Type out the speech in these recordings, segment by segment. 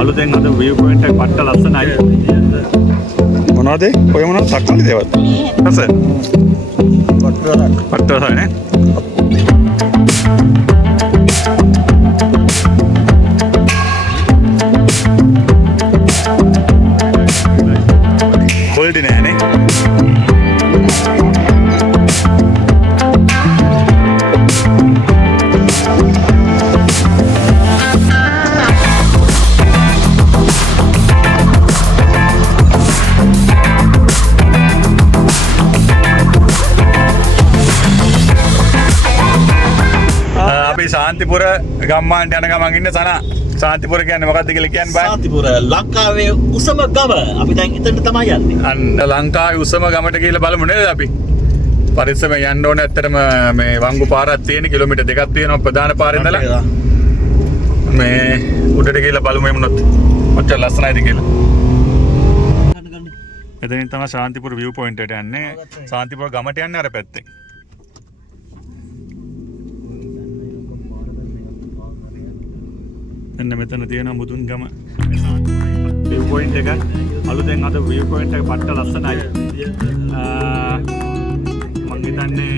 අලුතෙන් අද view point එක පට්ට ලස්සනයි. මොනවද? ඔය මොනවද? තක්කාලි දේවල්. රස. පට්ට රසයි නේ. quality නෑ නේ. ශාන්තිපුර ගම්මානට යන ගමන් ඉන්න සනා. ශාන්තිපුර කියන්නේ මොකක්ද කියලා කියන්න බෑ. ශාන්තිපුර ලංකාවේ උසම ගම. අපි දැන් එතනට තමයි යන්නේ. අන්න ලංකාවේ උසම ගමට කියලා බලමු නේද අපි. පරිස්සමෙන් යන්න ඕනේ. ඇත්තටම මේ වංගු පාරක් තියෙන කිලෝමීටර් දෙකක් තියෙනවා ප්‍රධාන පාරේ ඉඳලා. මේ උඩට ගිහලා බලමු එමුණොත්. ඔච්චර ලස්සනයිද කියලා. එතනින් තමයි ශාන්තිපුර view point එකට යන්නේ. ශාන්තිපුර ගමට යන්නේ අර පැත්තේ. එන්න මෙතන තියෙන මුදුන් ගම view point එක අලුතෙන් අද view point එක පට්ට ලස්සනයි. මම හිතන්නේ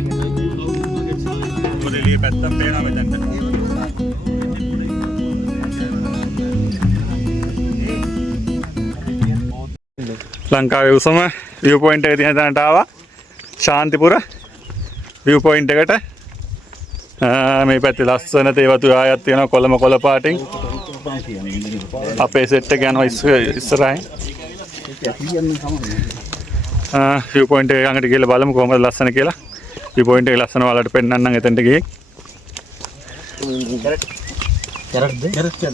මොඩෙලිය පැත්තෙන් පේනවා මෙතනට. ලංකාවේ උසම view point එක තියෙන තැනට ආවා. ශාන්තිපුර view point එකට. මේ පැත්තේ ලස්සන තේවතු ආයක් තියෙනවා කොළම කොළ පාටින්. අපේ සෙට් එක යනවා ඉස්සරහින්. view point එක ළඟට ගිහලා බලමු කොහොමද ලස්සන කියලා. view point එක ලස්සන ඔයාලට පෙන්නන්නම් එතනට ගිහින්.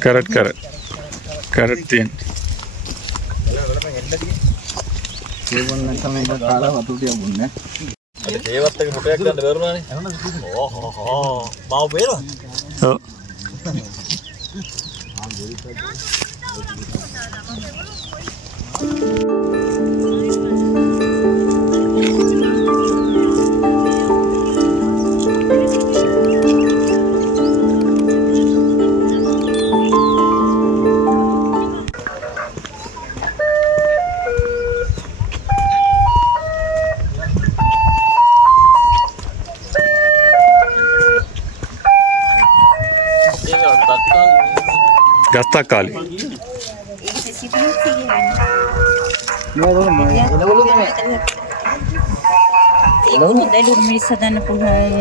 කැරට් තියෙන. ඒවත් එක මොටයක් ගන්න බැරුණානේ. ඕහෝ. මාව බේරනවා. ඔව්. ගස්තක්කාලි.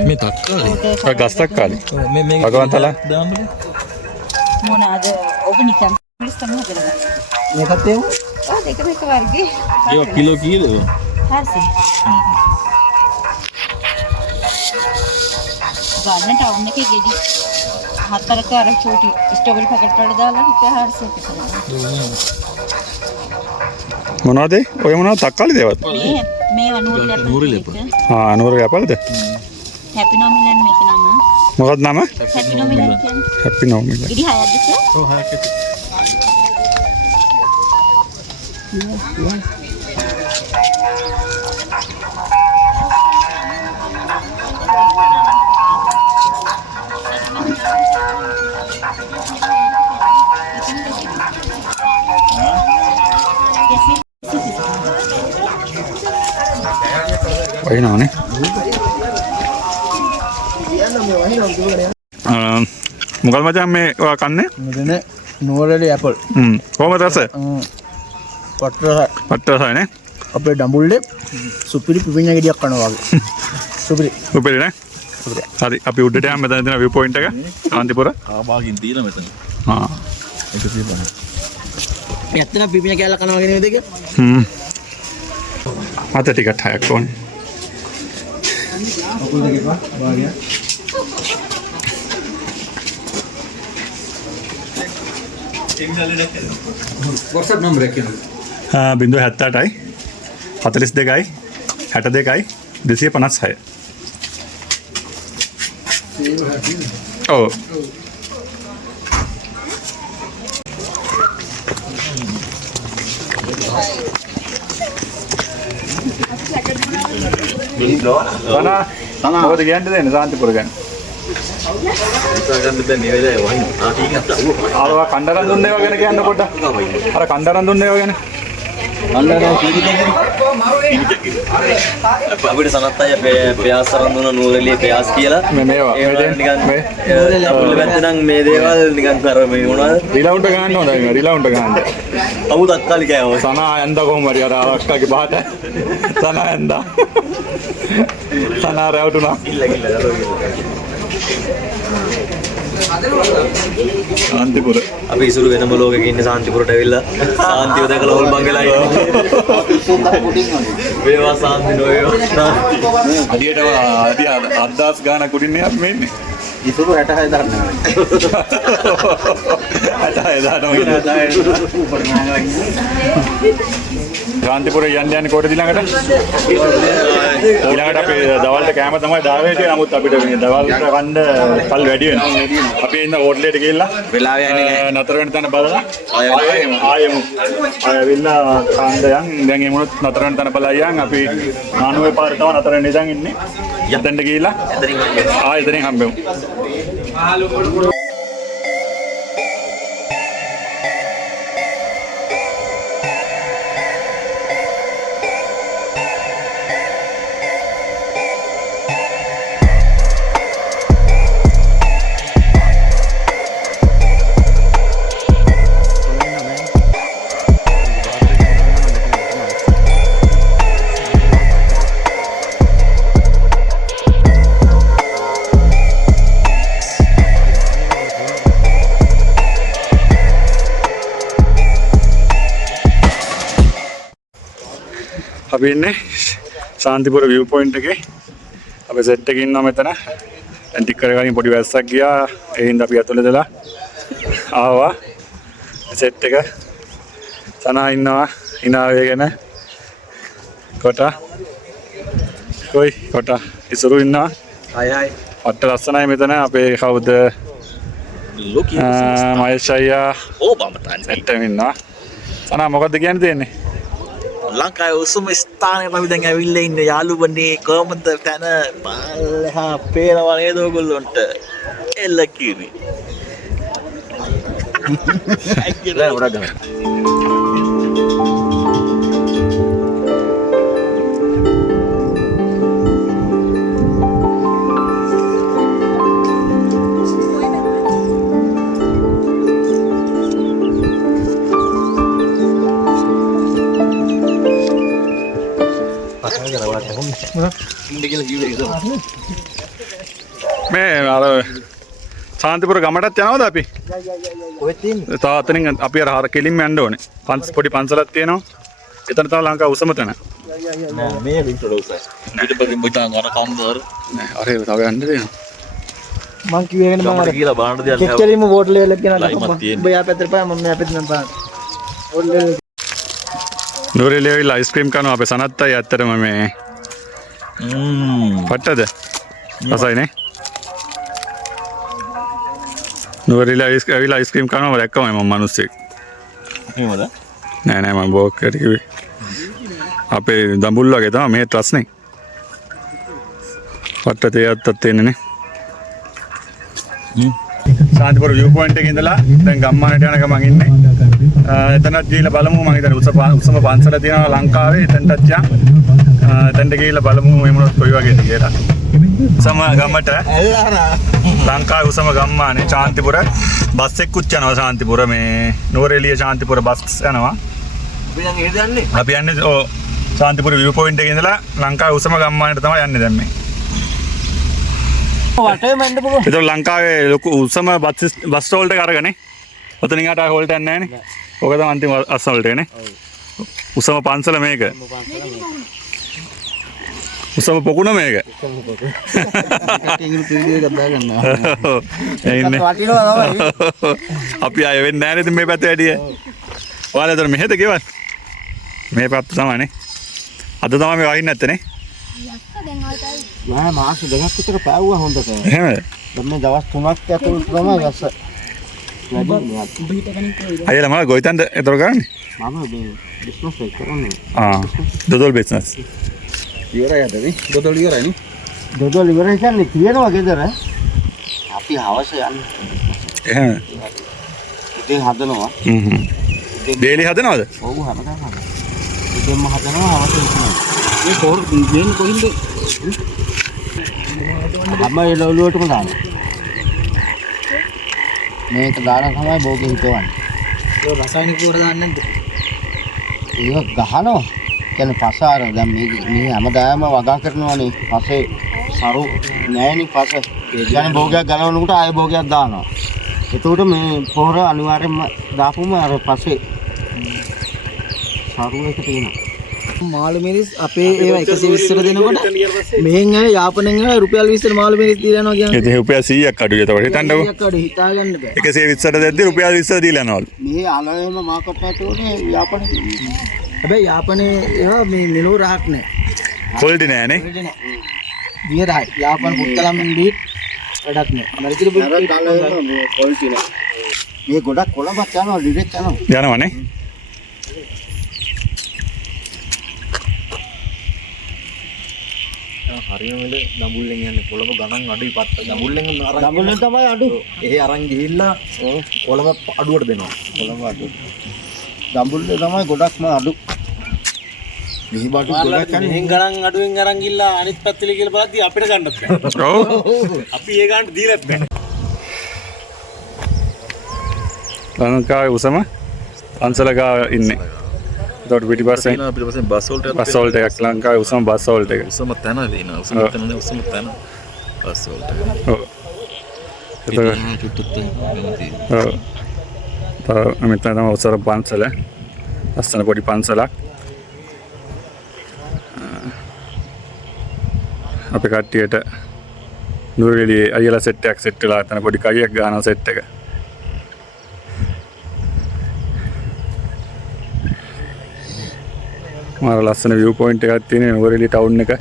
මේ තක්කාලි. ගස්තක්කාලි. මේ භගවන්තලා මොනවාද ඔබ නිකන් මිස් තමයි හදලා. මේකත් එහෙම. ඔව් දෙක වර්ගේ. ඒක කිලෝ කීයද? 400. ගන්න ටවුන් එකේ ගෙඩි 4ක අර චෝටි ස්ට්‍රොබෙරි පැකට් වල දාලා ₹400 කට. මොනවද? ඔය මොනවද තක්කාලි දේවල්? මේ අනුරේ අපිට. අනුරේ අපලද? හැපි නොමිලන් මේක නම. මොකක්ද නම? හැපි නොමිලන් කියන්නේ. හැපි නොමිලන්. ගෙඩි 6ක්ද කියලා? ඔව් 6ක්. වහිනවනේ. මොකද මචං මේ ඔයා කන්නේ? මෙතන නෝරලි ඇපල්. කොහමද රස? පට්ට රසයි නේ. අපේ ඩම්බුල්ලේ සුපිරි පිපිඤ්ඤා ගෙඩියක් කනවා වගේ. සුපිරි නේ. හරි අපි උඩට යන්න මෙතන තියෙන view point එක. ශාන්තිපුර. ආභාගින් තියෙන මෙතන. 150. ඇත්තට පිපිඤ්ඤා කෑල්ල කනවා වගේ නේද ඒක? අත ටිකට් 6ක් ඕනේ. අකුල් දෙකක් භාගයක්. WhatsApp number එක කියන්න. 078යි 42යි 62යි 256. ඔව්. මොකද කියන්න දෙන්නේ ශාන්තිපුර ගැන? ගන්න දැන් මේ වෙලාවේ වහින. ටිකක් අහුව. ආවා කණ්ඩායම් දුන්නේ ඒවා ගැන කියන්න පොඩ්ඩක්. අර කණ්ඩායම් දුන්නේ ඒවා ගැන. අපිට සනත් අය ප්‍රයාස කරන් දුන්න නූරෙලියේ ප්‍රයාස කියලා. මේවා නිකන් අපුල වැද්දනම් මේ දේවල් නිකන් කර මේ මොනවද? රිලවුන්ට ගන්න හොඳයි මේ රිලවුන්ට ගන්න. අමු තත්කාලිකයි ඔය. සනා ඇඳ කොහොම හරි අර ආරක්ෂකගේ බාට සනා ඇඳ. සනා රැවටුණා. සාන්තිපුර අපි ඉසුරු වෙනම ලෝකෙක ඉන්න සාන්තිපුරට ඇවිල්ලා සාන්තිය දැකලා හොල්මන් වෙලා ඉන්නේ. වේවා සාන්ති නොවේවා. අඩියට අද්දාස් ගාන කුඩින්නේ අපි මේ ඉන්නේ. ඉසුරු 66000 දානවා. 66000 ශාන්තිපුර යන්න යන්නේ කොහෙද ඊළඟට? ඊළඟට අපි දවල්ට කෑම තමයි දාවේ තියෙන්නේ. නමුත් අපිට මේ දවල්ට කන්න කල් වැඩි වෙනවා. අපි ඉන්න හෝටලෙට ගිහිල්ලා වෙලාව යන්නේ නතර වෙන තැන බලලා ආයෙමු ආයෙවිල්ලා කන්න යන්. දැන් ඒ මොනොත් නතර වෙන තැන බලලා යන්. අපි නානුවේ පාරේ තව නතර වෙන්න ඉඳන් ඉන්නේ. යතෙන්ට ගිහිල්ලා එතනින් හම්බෙමු. අපි ඉන්නේ ශාන්තිපුර view point එකේ. අපි සෙට් එකේ ඉන්නවා මෙතන. දැන් ටික කරගෙන පොඩි වැස්සක් ගියා. ඒ හින්දා අපි ඇතුළේ දලා ආවා. සෙට් එක සනා ඉන්නවා. hina වෙගෙන. කොටා. කොයි කොටා. ඉසුරු ඉන්නවා. හයි. අට ලස්සනයි මෙතන. අපේ කවුද? ලෝකී මහේෂ් අයියා. බම්බතන්. සෙට් එකේ ඉන්නවා. සනා මොකද්ද කියන්න තියෙන්නේ? ලංකාවේ උසම ස්ථානයට අපි දැන් ඇවිල්ලා ඉන්නේ යාළුවනේ කොහමද තන පල්ලෙහා පේනවා නේද ඔයගොල්ලන්ට එල්ල කිරි දැන් උඩ ගන්න මේ අර ශාන්තිපුර ගමටත් යනවද අපි? කොහෙද තියෙන්නේ? තා අතනින් අපි අර කෙලින්ම යන්න ඕනේ. පොඩි පන්සලක් තියෙනවා. එතන තමයි ලංකාවේ උසම තැන. මේ විතර උසයි. ඊට පස්සේ මුිතාන් අර කම්බර් නෑ අර තව යන්න දෙනවා. මං කිව්වගෙන මම අර කියලා බාන්න දෙයක් නැහැ. කෙච්චරීම බෝටල් එකක් ගෙනල්ලා ලයිමක් තියෙන්නේ. ඔබ යා පැත්තට පාන මම මෙයා පැත්තට පාන. බෝටල් නෝරෙලියවිලා අයිස්ක්‍රීම් කනවා අපේ සනත් අය ඇත්තටම මේ පට්ටද? රසයිනේ. නෝරෙලියා ඇවිල්ලා අයිස්ක්‍රීම් කනවා මම දැක්කම මම මිනිස්සෙක්. එහෙමද? නෑ මම බෝක් කරේ. අපේ දඹුල් වගේ තමයි මේ ත්‍රස්නේ. පට්ට තේයත්තත් තියෙන්නේ නේ. ශාන්තිපුර view point එකේ ඉඳලා දැන් ගම්මානට යන ගමන් ඉන්නේ. එතනත් ගිහිල්ලා බලමු මම හිතන්නේ උසම පන්සල තියෙනවා ලංකාවේ. එතනටත් යන්. එතනට ගිහිල්ලා බලමු මේ මොනවද කොයි වගේද කියලා. උසම ගමට ලංකාවේ උසම ගම්මානේ ශාන්තිපුර බස් එකකුත් යනවා ශාන්තිපුර මේ නෝරෙලිය ශාන්තිපුර බස් යනවා. අපි දැන් එහෙද යන්නේ? අපි යන්නේ ඔව් ශාන්තිපුර view point එකේ ඉඳලා ලංකාවේ උසම ගම්මානට තමයි යන්නේ දැන් මේ. වටේම එන්න පුළුවන්. ඒතර ලංකාවේ ලොකු උසම බස් ස්ටෝල්ට එක අරගනේ. ඔතනින් ආට හොල්ට යන්නේ නැහැ නේ. ඕක තමයි අන්තිම අස්වලට එන්නේ. උසම පන්සල මේක. උසම පොකුණ මේක. අපි ආයෙ වෙන්නේ නැහැ නේද මේ පැත්තේ වැඩිය. ඔයාලා ඒතර මෙහෙද ගෙවල්? මේ පැත්ත තමයිනේ. අද තමයි මේ වහින්න නැත්තේ නේ. මම මාස දෙකක් විතර පෑවුවා හොඳට. එහෙමද? දැන් මේ දවස් 3ක් ඇතුළත තමයි ගස්ස. අයියලා මම ගොයිතන්ද ඒතර කරන්නේ? මම මේ බිස්නස් එක කරන්නේ. දොඩොල් බිස්නස්. ඉවරයි අද නේ. දොඩොල් ඉවරයි නේ. දොඩොල් ඉවරයි කියන්නේ තියෙනවා ගෙදර. අපි හවස යන්නේ. එහෙම. ඉතින් හදනවා. ඩේලි හදනවද? ඔව් හැමදාම හදනවා. ඉතින්ම හදනවා හවස විකුණනවා. මේ කෝර දෙන්නේ කොහින්ද? අම්මා ඒ ලොලුවටම දානවා. මේක දාලා තමයි බෝගේ හිතවන්නේ. ඒ රසායනික කෝර දාන්නේ නැද්ද? ඒක ගහනවා. කියන්නේ පස අර දැන් මේ හැමදාම වගා කරනවානේ. පස්සේ සරු නෑනේ පස. ඒ කියන්නේ බෝගයක් ගලවනකොට ආයෙ බෝගයක් දානවා. එතකොට මේ පොර අනිවාර්යෙන්ම දාපුවම අර පස්සේ සරු එක තියෙනවා. මාළු මිරිස් අපේ ඒවා 120ට දෙනකොට මෙහෙන් අය යාපනයෙන් අය රුපියල් 20ට මාළු මිරිස් දීලා යනවා කියන්නේ. ඉතින් රුපියල් 100ක් අඩුයි එතකොට හිතන්නකෝ. 100ක් අඩු හිතා ගන්න බෑ. 120ට දෙද්දි රුපියල් 20 දීලා යනවලු. මේ අලෙම මාකට් එකේ උනේ යාපනේ. හැබැයි යාපනේ ඒවා මේ මෙලෝ රහක් නෑ. ක්වොලිටි නෑනේ. විතරයි. යාපන පුත්තලම් බීට් වැඩක් නෑ. අමරිකේ බීට් මේ ක්වොලිටි නෑ. මේ ගොඩක් කොළඹක් යනවා ඩිරෙක්ට් යනවා. යනවනේ. හරියමද දඹුල්ලෙන් යන්නේ කොළඹ ගණන් අඩුයි පත්ත දඹුල්ලෙන් දඹුල්ලෙන් තමයි අඩු. එහෙ අරන් ගිහිල්ලා කොළඹ අඩුවට දෙනවා කොළඹ අඩු. දඹුල්ලේ තමයි ගොඩක්ම අඩු. මෙහි බඩු ගොඩක් යන්නේ. මෙහෙන් ගණන් අඩුවෙන් අරන් ගිහිල්ලා අනිත් පැත්තට කියලා බලද්දි අපිට ගන්නත් බෑ. ඔව්. අපි ඒ ගන්නට දීලත් බෑ. ලංකාවේ උසම අන්සලගා ඉන්නේ. එතකොට පිටිපස්සේ පිටිපස්සේ බස් වලට බස් වලට එකක් ලංකාවේ උසම බස් වලට එක. උසම තැන දෙනවා. උසම තැන උසම තැන බස් වලට. ඔව්. එතකොට ඔව්. මෙතන තමයි උසර පන්සල. ලස්සන පොඩි පන්සලක්. අපේ කට්ටියට නුරේලියේ අයියලා සෙට් එකක් සෙට් වෙලා තන පොඩි කයියක් ගන්නවා සෙට් එක. මාර ලස්සන view point එකක් තියෙන නුවරඑළිය ටවුන් එක.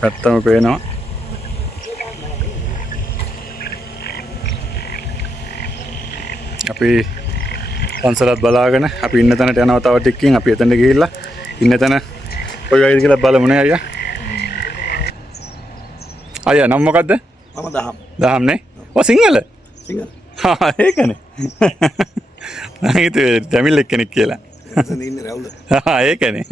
පැත්තම පේනවා. අපි පන්සලත් බලාගෙන අපි ඉන්න තැනට යනවා තව ටිකකින් අපි එතනට ගිහිල්ලා ඉන්න තැන කොයි වගේද කියලා බලමු නේ අයියා. අයියා නම මොකද්ද? මම දහම්. දහම් නේ. ඔය සිංහල? සිංහල. හා ඒකනේ. මම හිතුවේ තමිල් එක්කෙනෙක් කියලා. එතන ඉන්නේ රවුල. හා ඒකනේ.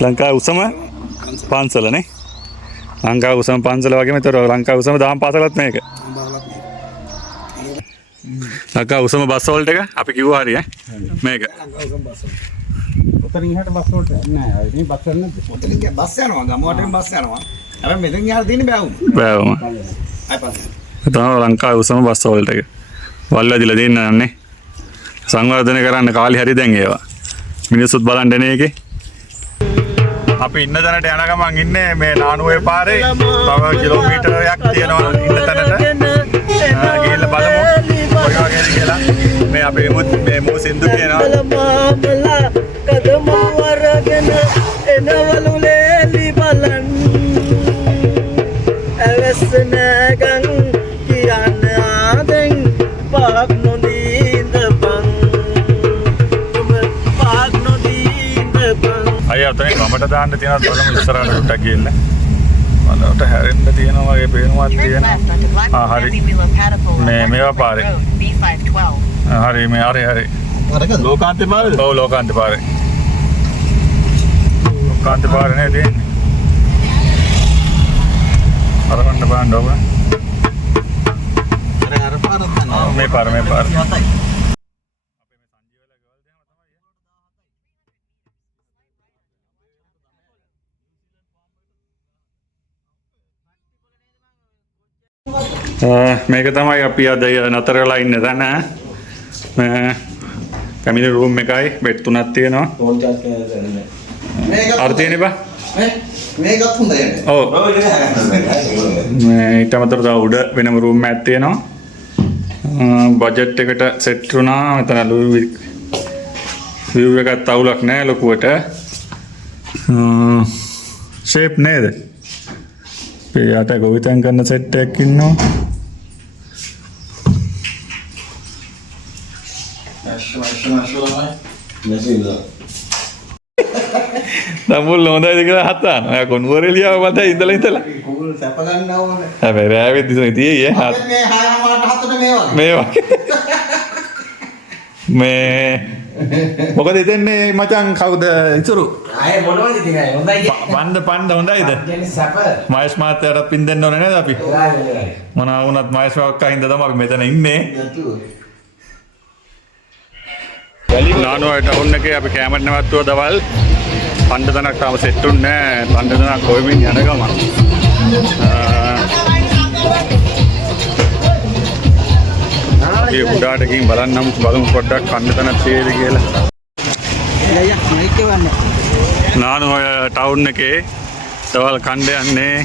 ලංකාවේ උසම පන්සල නේ. ලංකාවේ උසම පන්සල වගේම ඒතර ලංකාවේ උසම දහම් පාසලත් මේක. ලංකාවේ උසම බස් වලට එක අපි කිව්වා හරි මේක. ඔතන ඉහට බස් වලට නෑ. මේ බස් වල නැද්ද? ඔතන ගියා බස් යනවා ගමුවටින් බස් යනවා. හැබැයි මෙතෙන් යහලා තියෙන්නේ බෑවුම. බෑවම. අය පස්සේ. තමයි ලංකාවේ උසම බස් වලට එක. වල්වැදිලා දෙන්නන්නේ. සංවර්ධනය කරන්න කාලි හරි දැන් ඒවා. මිනිස්සුත් බලන්න එන එකේ. අපි ඉන්න තැනට යන ගමන් ඉන්නේ මේ නානුවේ පාරේ. තව කිලෝමීටරයක් තියෙනවා ඉන්න තැනට. ගිහිල්ලා බලමු. කොයි වගේද කියලා. මේ අපේ මේ මූ සින්දු කියනවා. කදම වරගෙන එනවලු ලේලි බලන් ඇවස් නැගන් කියන්න ආදෙන් පාක් නොදීඳ බං පාක් නොදීඳ බං අයියා ඔතන ගමට දාන්න තියෙනවා බලමු ඉස්සරහට ටක් ගිහිල්ලා. බලවට හැරෙන්න තියෙනවා වගේ පේනවත් තියෙනවා. හරි. මේවා පාරේ. හරි මේ හරි. ලෝකාන්තේ පාරේද? ඔව් ලෝකාන්තේ පාරේ. ලෝකාන්තේ පාරේ නේ තියෙන්නේ. අරගන්න බලන්න ඕක. අර පාරක් නැහැ. මේ පාර. මේක තමයි අපි අද නතර වෙලා ඉන්න තැන. කැමිනි රූම් එකයි බෙඩ් තුනක් තියෙනවා. ෆෝන් චාර්ජ් කරන්න. අර තියෙන්නේ බා. මේකත් හොඳයි. ඔව්. මේ ඊට අමතරව තව උඩ වෙනම රූම් එකක් තියෙනවා. බජට් එකට සෙට් වුණා. මෙතන view එකත් අවුලක් නැහැ ලොකුවට. ෂේප් නේද? මේ යට ගොවිතැන් කරන සෙට් එකක් ඉන්නවා. තමුල් හොඳයිද කියලා හත්තාන. ඔයා කොනුවරෙලියාව මතයි ඉඳලා. කුල් සැප ගන්න ඕනේ. හැබැයි රෑවෙත් ඉතින් තියෙයි ඈ. අපිත් මේ 6:00 7:00 මේ වගේ. මේ මොකද හිතන්නේ මචං කවුද ඉතුරු? ආයේ මොනවද ඉතින් ආයේ හොඳයි. පණ්ඩ හොඳයිද? කියන්නේ සැප. මහේෂ් මහත්තයාට පින් දෙන්න ඕනේ නේද අපි? මොනවා වුණත් මහේෂ් අක්කා හින්දා තමයි අපි මෙතන ඉන්නේ. නානුවයි ටවුන් එකේ අපි කැමරේ නැවතුවා දවල් පණ්ඩ තනක් තාම සෙට් උන්නේ නැහැ. පණ්ඩ තනක් හොයමින් යන ගමන්. ඒ උඩාට ගිහින් බලමු පොඩ්ඩක් කන්න තැනක් තියෙද කියලා. නානුවයි ටවුන් එකේ දවල් කණ්ඩ යන්නේ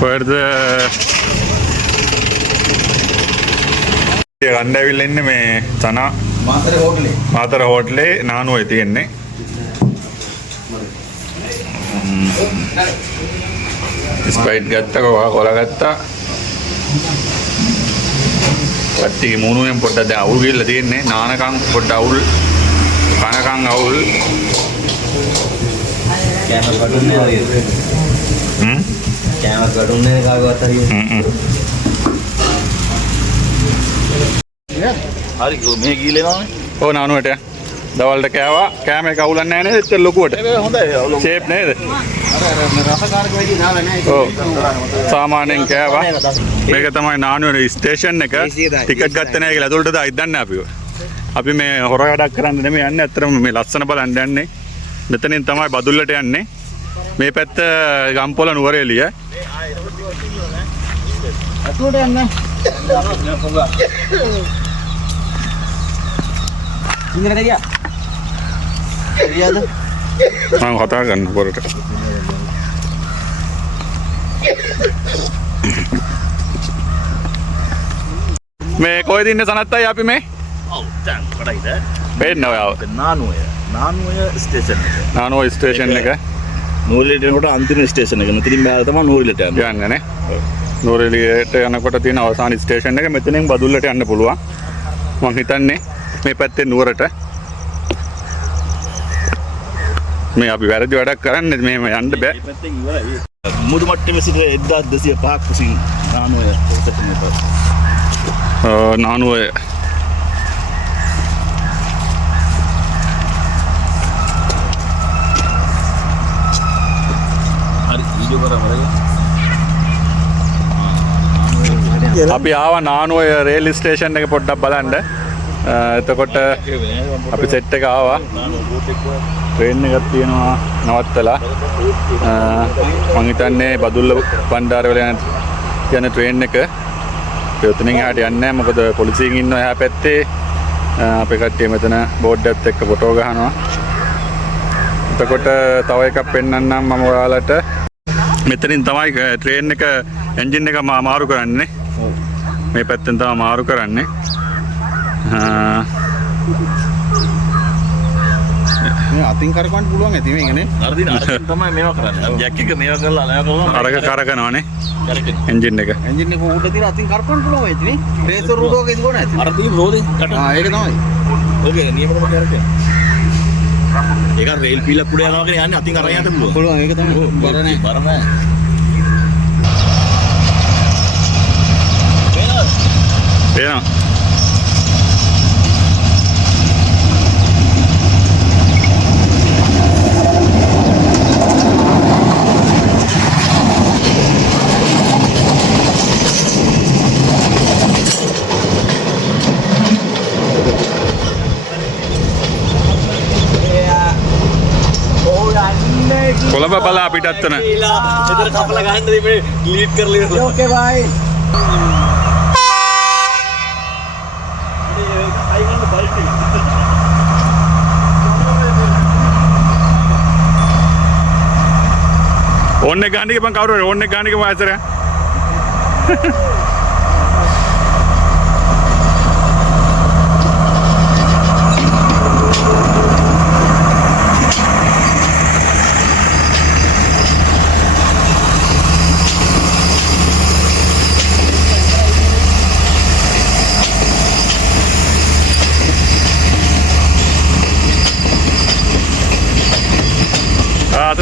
කොහෙද? කණ්ඩ ඇවිල්ලා ඉන්නේ මේ තන මාතර හෝටලේ නානුවයි තියෙන්නේ. ස්ප්‍රයිට් ගත්තා, කොකාකෝලා ගත්තා. කට්ටිය මූණුවෙන් පොඩ්ඩක් දැන් අවුල් ගිහලා තියෙන්නේ. නානකම් පොඩ්ඩ අවුල්, කනකම් අවුල්. කැමරා වඩුන්නේ හරියට. කැමරා වඩුන්නේ කාගවත් හරියට. හරි මේ ගිලේනවනේ. ඔව් නානුවට දවල්ට කෑවා. කෑම එක අවුලන්නේ නැහැ නේද? එතන ලොකුවට. හොඳයි. ෂේප් නේද? රසකාරක වෙඩි දාලා නැහැ. ඔව්. සාමාන්‍යයෙන් කෑවා. මේක තමයි නානුවේ ස්ටේෂන් එක. ටිකට් ගත්තේ නැහැ කියලා ඇතුළට දායි දන්නේ අපිව. අපි මේ හොර වැඩක් කරන්න නෙමෙයි යන්නේ. අත්‍තරම මේ ලස්සන බලන්න යන්නේ. මෙතනින් තමයි බදුල්ලට යන්නේ. මේ පැත්ත ගම්පොළ නුවරඑළිය. අතුලට යන්න. ඉංග්‍රීසි දෙවියා. එළියද? මම කතා කරන්න පොරට. මේ කොහෙද ඉන්නේ සනත්තයි අපි මේ? ඔව් දැන් කොටයිද? පේන්න ඔයාව. නානුවය ස්ටේෂන් එක. නානුව ස්ටේෂන් එක නූරිලට යනකොට අන්තිම ස්ටේෂන් එක. මෙතනින් බෑලා තමයි නූරිලට යන්නේ. යන්නේ නේ. නූරඑළියට යනකොට තියෙන අවසාන ස්ටේෂන් එක මෙතනින් බදුල්ලට යන්න පුළුවන්. මම හිතන්නේ මේ පැත්තේ නුවරට. මේ අපි වැරදි වැඩක් කරන්නේ මෙහෙම යන්න බෑ. මේ පැත්තෙන් ඉවරයි. මුදු මට්ටමේ සිට 1205ක් කුසින් නානුවය ස්ටේෂන් එක. නානුව හරි වීඩියෝ කරා අපි ආවා නානුව රේල් ස්ටේෂන් එක පොඩ්ඩක් බලන්න. එතකොට අපි සෙට් එක ආවා. ට්‍රේන් එකක් තියෙනවා නවත්තලා. මං හිතන්නේ බදුල්ල බණ්ඩාරවල යන ට්‍රේන් එක. එතනින් එහාට යන්නේ නැහැ. මොකද පොලිසියෙන් ඉන්නවා එහා පැත්තේ. අපේ කට්ටිය මෙතන බෝඩ් එකත් එක්ක ෆොටෝ ගහනවා. එතකොට තව එකක් පෙන්වන්නම් මම ඔයාලට. මෙතනින් තමයි ට්‍රේන් එක එන්ජින් එක මාරු කරන්නේ. මේ පැත්තෙන් තමයි මාරු කරන්නේ. මේ අතින් කරකවන්න පුළුවන් ඇති මේකනේ. අරදින අරදින තමයි මේවා කරන්නේ. ජැක් එක මේවා කරලා අලයා කරනවා. අරක කරකනවානේ කරකෙන. එන්ජින් එක. එන්ජින් එක උඩ තියලා අතින් කරකවන්න පුළුවන් ඇති නේ. රේසර් රූඩෝක ඉදි කොහොමද ඇති? අර තියෙන රෝදේ කට. ඒක තමයි. ඕකේ නියමකම කරකෙන. ඒක රේල් පීලක් උඩ යනවා කියන්නේ යන්නේ අතින් අරන් යන්න පුළුවන්. පුළුවන් ඒක තමයි. බර නැහැ. බර නැහැ. පේනවා. කොළඹ බලා පිටත් වෙන. එතන කපලා ගහන්න දෙන්නේ ඩිලීට් කරලා ඉවරයි. ඕකේ බයි. ඕන්න එක ගන්න එක මං කවුරු හරි ඕන්න එක ගන්න එක වාසර.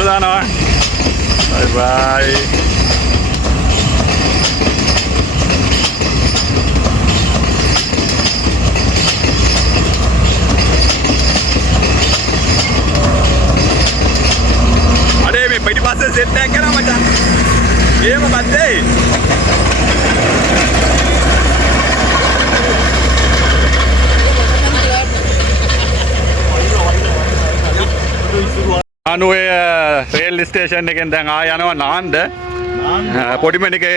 දානවා. බයි බයි. අනේ මේ පිටිපස්සේ සෙට් එකක් කරා මචං. ඒ මොකද්ද ඒ? අනුවේ රේල් ස්ටේෂන් එකෙන් දැන් ආය යනවා නාන්ද. පොඩිමනිකේ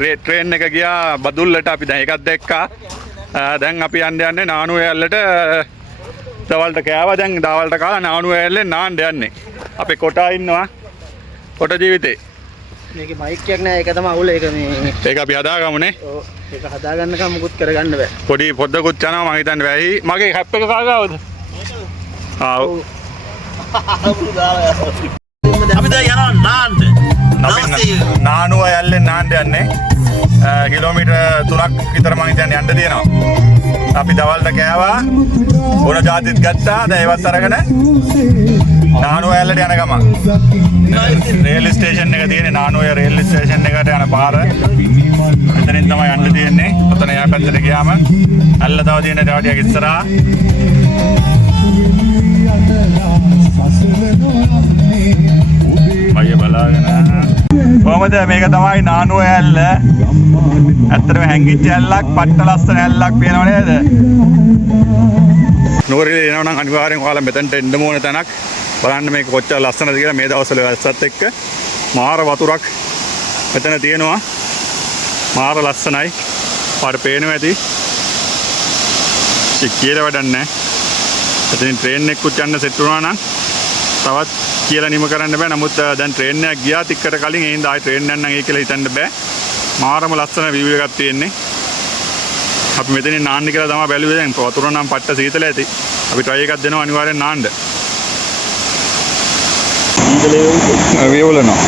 ට්‍රේන් එක ගියා බදුල්ලට අපි දැන් ඒකත් දැක්කා. දැන් අපි යන්නේ නානුවේ ඇල්ලට දවල්ට කෑවා දැන් දවල්ට කාලා නානුවේ ඇල්ලෙන් නාන්න යන්නේ. අපේ කොටා ඉන්නවා. කොට ජීවිතේ. මේකේ මයික් එකක් නෑ ඒක තමයි අවුල ඒක මේ. ඒක අපි හදාගමුනේ. ඔව් ඒක හදාගන්නකම් මුකුත් කරගන්න බෑ. පොඩි පොද්දකුත් යනවා මම හිතන්නේ වැහි. මගේ හැප් එක කාගාවද? ආ අපි දැන් යනවා නාන්න. නානුව ඇල්ලෙන් නාන්න යන්නේ. කිලෝමීටර් 3ක් විතර මම හිතන්නේ යන්න තියෙනවා. අපි දවල්ට කෑවා. ඕන જાතිත් ගත්තා. දැන් ඒවත් අරගෙන නානුව ඇල්ලට යන ගමන්. රේල් ස්ටේෂන් එක තියෙන්නේ නානුවේ රේල් ස්ටේෂන් එකට යන පාර. මෙතනින් තමයි යන්න තියෙන්නේ. ඔතන යා පැත්තට ගියාම ඇල්ල තව තියෙන තව ටිකක් ඉස්සරහා. අය බලාගෙන කොහමද මේක තමයි නානුව ඇල්ල. ඇත්තටම හැංගිච්ච ඇල්ලක් පට්ට ලස්සන ඇල්ලක් පේනව නේද? නෝරේ එනවා නම් අනිවාර්යෙන් ඔයාලා මෙතනට එන්න ඕන තැනක්. බලන්න මේක කොච්චර ලස්සනද කියලා මේ දවස්වල වැස්සත් එක්ක මාර වතුරක් මෙතන තියෙනවා. මාර ලස්සනයි. පාර පේනවා ඇති. කියලා වැඩක් නැහැ. එතනින් ට්‍රේන් එකකුත් යන්න සෙට් වුණා නම් තවත් කියලා නිම කරන්න බෑ. නමුත් දැන් ට්‍රේන් එකක් ගියා ටිකකට කලින් ඒ හින්දා ආයි ට්‍රේන් යන්න ඒ කියලා හිතන්න බෑ. මාරම ලස්සන view එකක් තියෙන්නේ. අපි මෙතනින් නාන්න කියලා තමයි බැලුවේ. දැන් වතුර නම් පට්ට සීතල ඇති. අපි try එකක් දෙනවා අනිවාර්යෙන් නාන්න. වේවලනවා.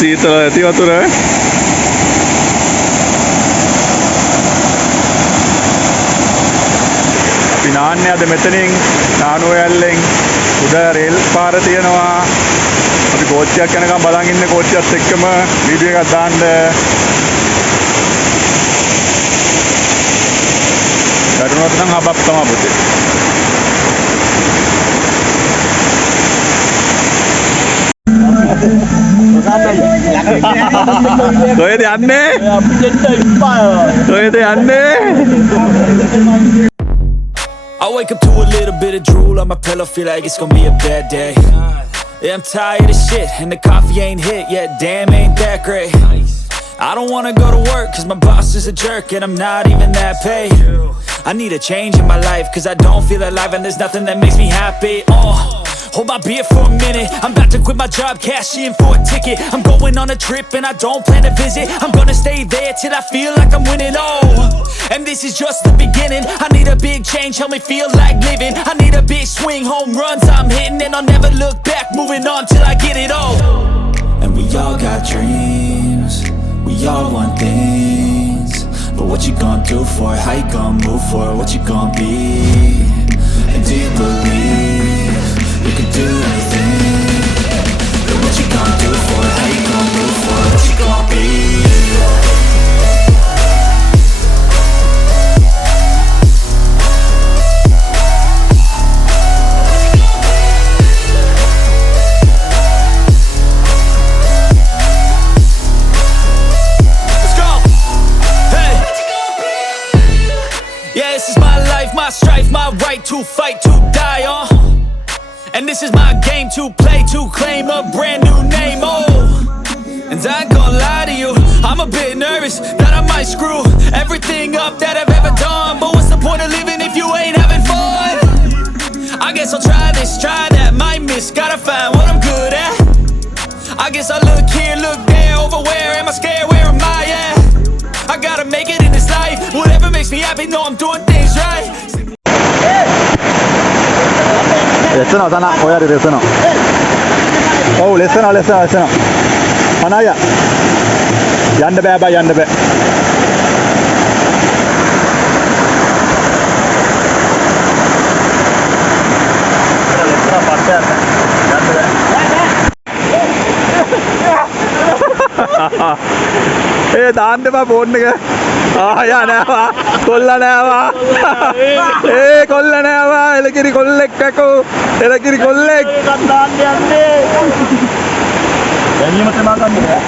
සීතල ඇති වතුර. අපි නාන්නේ අද මෙතනින් නානුවේ ඇල්ලෙන් උඩ රේල් පාර තියෙනවා. අපි කෝච්චියක් යනකම් බලන් ඉන්නේ කෝච්චියත් එක්කම වීඩියෝ එකක් දාන්න. දරුණුවත් නම් හබක් තමයි පුතේ. කොහෙද යන්නේ? කොහෙද යන්නේ? I wake up to a little bit of drool on my pillow, feel like it's gonna be a bad day. Yeah, I'm tired of shit, and the coffee ain't hit yet, damn ain't that great. I don't wanna go to work, cause my boss is a jerk, and I'm not even that paid. I need a change in my life, cause I don't feel alive, and there's nothing that makes me happy. Hold my beer for a minute, I'm about to quit my job, cash in for a ticket. I'm going on a trip and I don't plan to visit. I'm gonna stay there till I feel like I'm winning, and this is just the beginning. I need a big change, help me feel like living. I need a big swing, home runs I'm hitting, and I'll never look back, moving on till I get it all. And we all got dreams, we all want things, but what you gonna do for it? How you gonna move for it? What you gonna be? And do you believe you can do anything? But what you gonna do for it? How you gonna move for it? What you gonna be? My strife, my right to fight, to die on. And this is my game to play, to claim a brand new name, And I ain't gonna lie to you, I'm a bit nervous that I might screw everything up that I've ever done. But what's the point of living if you ain't having fun? I guess I'll try this, try that, might miss, gotta find what I'm good at. I guess I look here, look there, over where am I scared, where am I at? I gotta make it in this life, whatever makes me happy, know I'm doing things right. Lesson sana, oya lesson. Oh, lesson. Anaya. යන්න බෑ බා යන්න බෑ. ඒ දාන්න බා phone එක. යා නෑවා. කොල්ල නෑවා. ඒ කොල්ල නෑවා. එලකිරි කොල්ලෙක් කකෝ. එලකිරි කොල්ලෙක්. දාන්න යන්නේ. දැනීම තමයි ගන්න බෑ.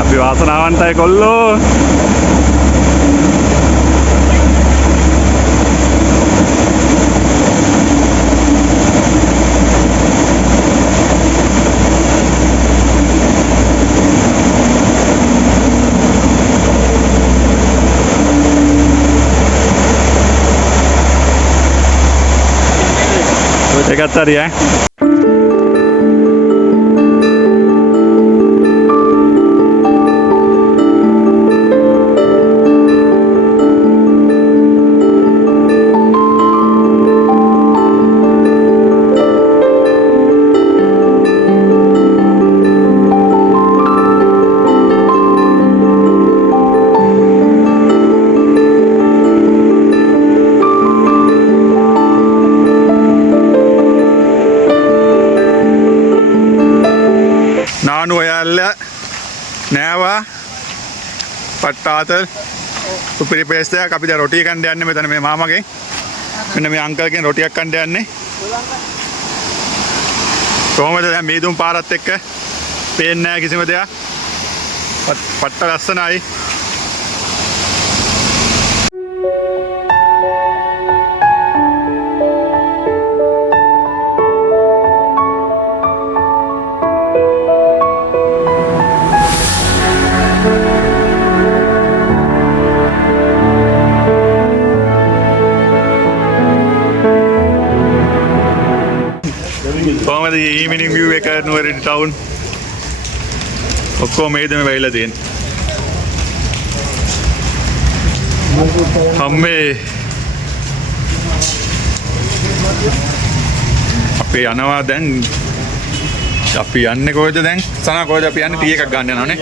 අපි වාසනාවන්තයි කොල්ලෝ. එකත් හරි ඈ. නෑවා පට්ටාතල් උපරි පේස්තයක් අපි දැන් රොටිය කන්න යන්නේ මෙතන මේ මාමගෙන්. මෙන්න මේ අංකල්ගෙන් රොටියක් කන්න යන්නේ. කොහොමද දැන් මීදුම් පාරත් එක්ක පේන්නේ නැහැ කිසිම දෙයක්. පට්ට ලස්සනයි. කොහොමද ඊවිනිං view එක නුවරඑළිය ටවුන් ඔක්කොම මේදම වෙයිලා තියෙන්නේ. අම්මේ අපි යනවා දැන්. අපි යන්නේ කොහෙද දැන්? සනා කොහෙද අපි යන්නේ? ටී එකක් ගන්න යනවානේ.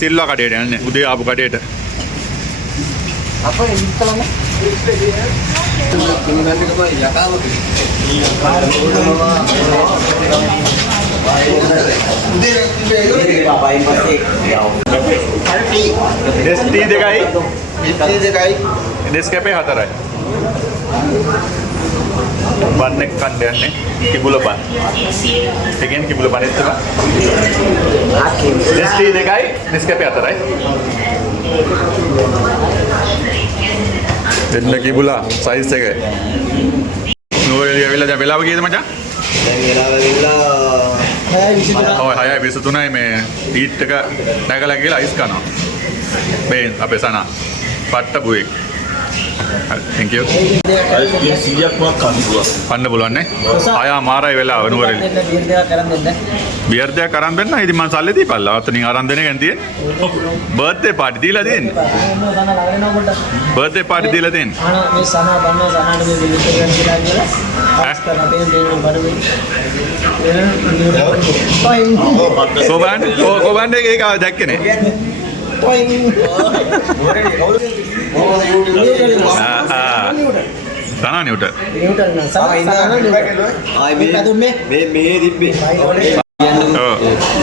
සිල්වා කඩේට යන්නේ. උදේ ආපු කඩේට. අපේ ඉස්සලනේ දෙකයි 4යි. බන් එක කන්න යන්නේ කිඹුල බන්. එකෙන් කිඹුල බන් ඉස්සලා. දෙස්ටි දෙකයි නෙස්කැපේ 4යි. දෙන්න කිඹුලා සයිස් එක. නුවරඑළිය ඇවිල්ලා දැන් වෙලාව කීයද මචං? දැන් වෙලාව ඇවිල්ලා 6:23යි මේ ඊට් එක නැගලා ගිහලා අයිස් කනවා. මේ අපේ සනා පට්ට බුවෙක්. thank you. අයිස් 100ක් වක් කන්න පුළුවන් නේ. ආයා මාරයි වෙලාව නුවරඑළිය. බියර් දෙකක් අරන් දෙන්න. ඉතින් මං සල්ලි දීපල්ලා. අතනින් අරන් දෙන එකෙන් තියෙන්නේ. බර්ත්ඩේ පාටි දීලා දෙන්නේ. බර්ත්ඩේ පාටි දීලා දෙන්නේ. මේ සනා බන්න සනාට මේ විදිහට කියලා කියලා ආස් කරලා දෙන්න බඩේ. කොබන් එක දැක්කේ නේ. සනා නිව්ටන්.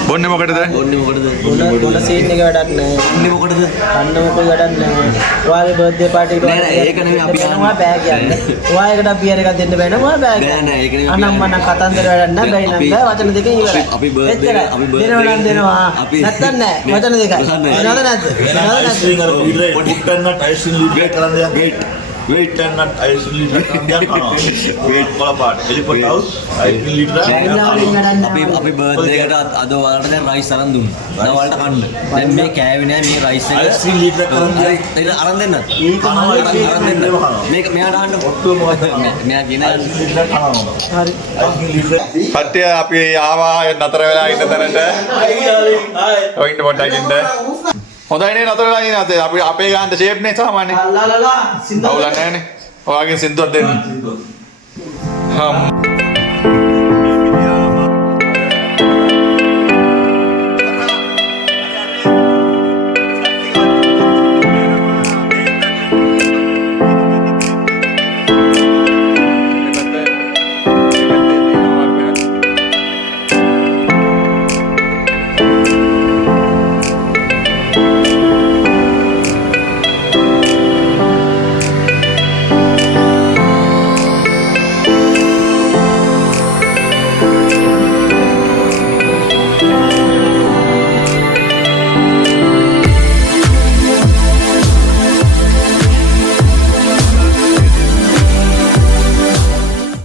බොන්නේ මොකටද? බොන සීන් එක වැඩක් නැහැ. ඉන්නේ මොකටද? කන්න මොකද වැඩක් නැහැ. ඔයාගේ බර්ත්ඩේ පාටි එකට නෑ ඒක නෙමෙයි අපි යනවා බෑ කියන්නේ. ඔයාලකට බියර් එකක් දෙන්න බෑ නම ඔයා බෑ. නෑ නෑ ඒක නෙමෙයි. අනම් මනම් කතන්දර වැඩක් නැහැ. බැයි නම් බෑ වචන දෙකෙන් ඉවරයි. අපි බර්ත්ඩේ දෙනවා නම් දෙනවා. නැත්තම් නෑ වචන දෙකයි. වෙනවද නැද්ද? වෙනවද නැද්ද? පොඩි කරන ටයිස් ඉන් ලීඩ් කරන් දෙයක්. weight and not ice liter කරන් යනවා. weight කොළ පාට. එලිපොට් house ice liter අපි බර්ත්ඩේ එකට අද ඔයාලට දැන් රයිස් අරන් දුන්නා. දැන් ඔයාලට කන්න. දැන් මේ කෑවේ නෑ මේ රයිස් එක. ice liter කරන් ඒක අරන් දෙන්න. අරන් දෙන්න. මේක මෙයාට අහන්න ඔක්කොම මෙයා කියන liter කරනවා. හරි. කට්ටිය අපි ආවා නතර වෙලා ඉන්න තැනට. ඔය ඉන්න පොඩ්ඩක් ඉන්න. හොඳයි නේ නතර වෙලා ඉන්න. අපි අපේ ගානට ෂේප් නේ සාමාන්‍ය. ලා ලා ලා සින්දා අවුලක් නැහැනේ. ඔයාගේ සින්දුවක් දෙන්න.